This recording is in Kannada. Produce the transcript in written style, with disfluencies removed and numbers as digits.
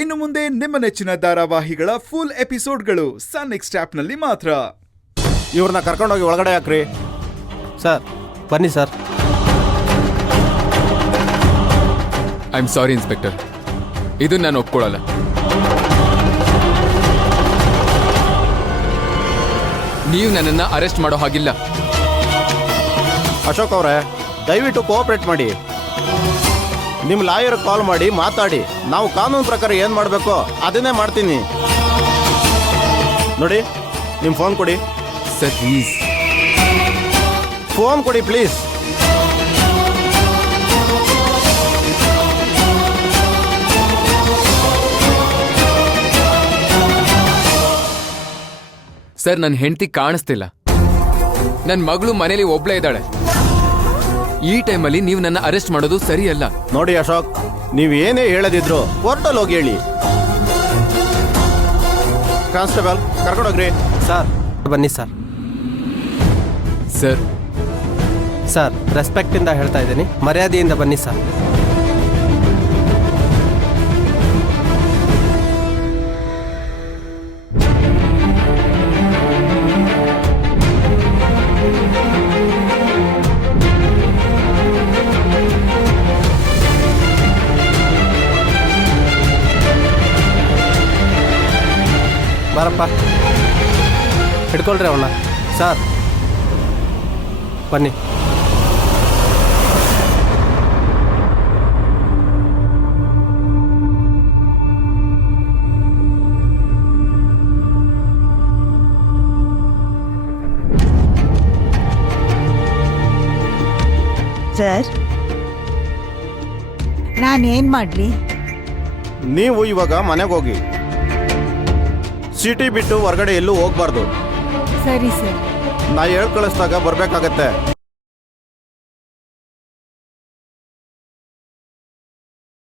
ಇನ್ನು ಮುಂದೆ ನಿಮ್ಮ ನೆಚ್ಚಿನ ಧಾರಾವಾಹಿಗಳ ಫುಲ್ ಎಪಿಸೋಡ್ಗಳು ಸನ್ ನೆಕ್ಸ್ಟ್ ಆಪ್ನಲ್ಲಿ ಮಾತ್ರ. ಇವ್ರನ್ನ ಕರ್ಕೊಂಡೋಗಿ ಒಳಗಡೆ ಹಾಕ್ರಿ. ಸರ್ ಬನ್ನಿ sir. I am sorry inspector, ಇದು ನಾನು ಒಪ್ಕೊಳ್ಳಲ್ಲ. ನೀವು ನನ್ನನ್ನು ಅರೆಸ್ಟ್ ಮಾಡೋ ಹಾಗಿಲ್ಲ. ಅಶೋಕ್ ಅವರೇ, ದಯವಿಟ್ಟು ಕೋಆಪರೇಟ್ ಮಾಡಿ. ನಿಮ್ಮ ಲಾಯರ್ ಕಾಲ್ ಮಾಡಿ ಮಾತಾಡಿ. ನಾವು ಕಾನೂನು ಪ್ರಕಾರ ಏನು ಮಾಡಬೇಕೋ ಅದನ್ನೇ ಮಾಡ್ತೀನಿ. ನೋಡಿ, ನಿಮ್ಮ ಫೋನ್ ಕೊಡಿ. Sir please. ಫೋನ್ ಕೊಡಿ ಪ್ಲೀಸ್. ಸರ್, ನನ್ನ ಹೆಂಡತಿ ಕಾಣಿಸ್ತಿಲ್ಲ. ನನ್ನ ಮಗಳು ಮನೇಲಿ ಒಬ್ಳೇ ಇದ್ದಾಳೆ. ಈ ಟೈಮಲ್ಲಿ ನೀವು ನನ್ನ ಅರೆಸ್ಟ್ ಮಾಡೋದು ಸರಿಯಲ್ಲ. ನೋಡಿ ಅಶೋಕ್, ನೀವು ಏನೇ ಹೇಳದಿದ್ರು ಕೋರ್ಟಲ್ಲಿ ಹೋಗಿ ಹೇಳಿ. ಕಾನ್ಸ್ಟೇಬಲ್ ಕರ್ಕೊಂಡೋಗ್ರಿ. ಸರ್ ಬನ್ನಿ ಸರ್. ಸರ್ ಸರ್ ರೆಸ್ಪೆಕ್ಟಿಂದ ಹೇಳ್ತಾ ಇದ್ದೀನಿ, ಮರ್ಯಾದೆಯಿಂದ ಬನ್ನಿ ಸರ್. ಬಾರಪ್ಪ, ಹಿಡ್ಕೊಳ್ರಿ ಅವನ್ನ. ಸರ್ ಬನ್ನಿ. ಸರ್, ನಾನೇನ್ ಮಾಡ್ಲಿ? ನೀವು ಇವಾಗ ಮನೆಗೆ ಹೋಗಿ. ಸಿಟಿ ಬಿಟ್ಟು ಹೊರಗಡೆ ಎಲ್ಲೂ ಹೋಗ್ಬಾರ್ದು. ಸರಿ ಸರ್. ನಾ ಹೇಳ್ ಕಳಿಸ್ದಾಗ ಬರ್ಬೇಕಾಗತ್ತೆ.